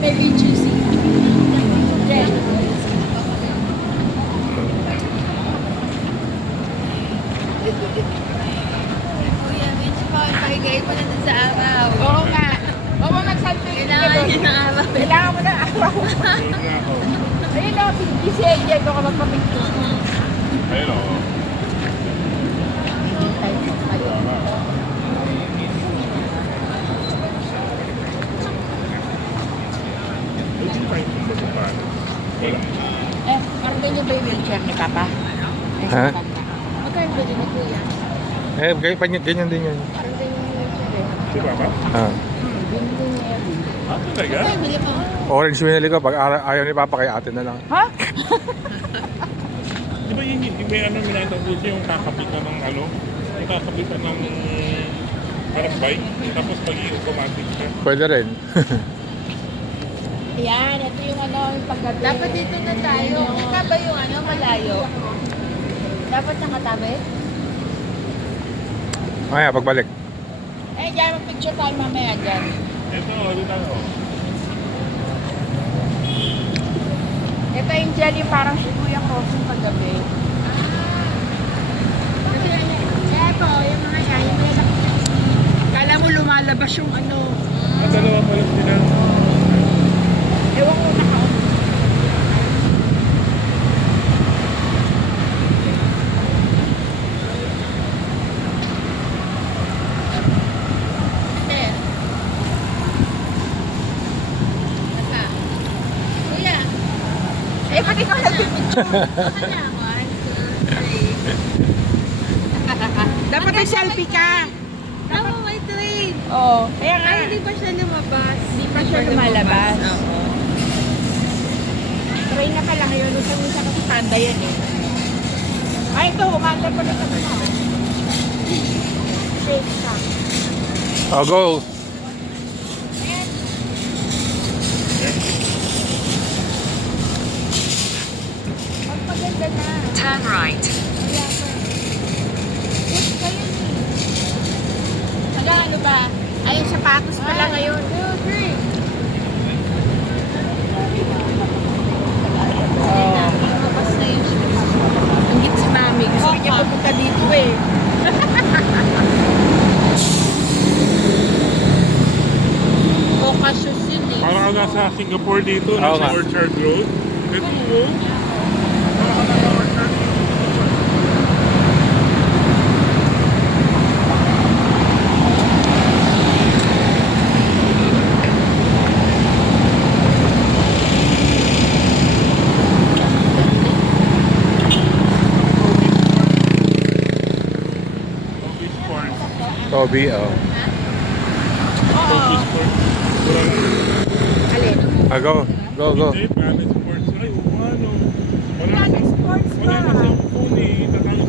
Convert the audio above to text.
Very juicy. Jen. Kuya, Mitch, paigay mo na dun sa araw. Oo nga. Oo, mag-salto yun. Kailangan niya ng araw. Kailangan mo ng araw. Ayun o, busy agent. Doon ka magpapicture. Ayun o. Wala. Parang ganyan ba yung wheelchair ni Papa? Ha? Magkano ba din ni Kuya? Ganyan din yan. Parang ganyan yung wheelchair eh. Di ba ba? Ah. Binili niya yan. Ah, talaga? Ay, bili mo. Orange binili ko. Pag ayaw ni Papa, kay ate na lang. Ha? Di ba yung may ano, minatapos yung kakapitan ng ano? Yung kakapitan ng parang bike, tapos maging automatic siya. Pwede rin. Yan, ito yung ano, yung paggabi. Dapat dito na tayo. Ika ba yung ano, malayo? Dapat nakatabi? Mamaya, pagbalik. Eh, dyan, mag-picture tayo mamaya dyan. Ito, dito ako. Ito yung dyan yung parang Shibuya crossing paggabi. Kasi, eto, yung mga yan, yung may kala mo lumalabas yung ano. Ang dalawa pala sila. Ewan ko naka Ate. Asa? Kuya. Eh, pati ikaw nag-picture. Kanya, 1, 2, 3. Dapat may selfie ka. Tama, may train. Oo. Kaya nga, Ay, hindi pa siya lumabas. Hindi pa siya lumalabas. Oo. try na ka lang yun. Usang-usa kasi tanda yan eh. Ay, ito, umandar pa na sa mga. Safe ka. Oh, go. Magpaganda na. Turn right. Kaya ka. Push ka yun eh. Hanggang ano ba? Ayun sa Pacos pala ngayon. 2, 3. Lumabas na yung shoes. Ang git si Mami. Gusto niya pupunta dito eh. Coca shoes yun eh. Parang ka nasa Singapore dito, Oo nasa nga. Orchard Road. Ito mo. Parang ka nasa Orchard Road. Toby Sports. Toby, oh. Toby Sports. Alin? Ah, go. Go, go. Hindi, Planet Sports. Ay, ano? Wala Planet sa- Sports wala ba? na sa phone eh. Tatawag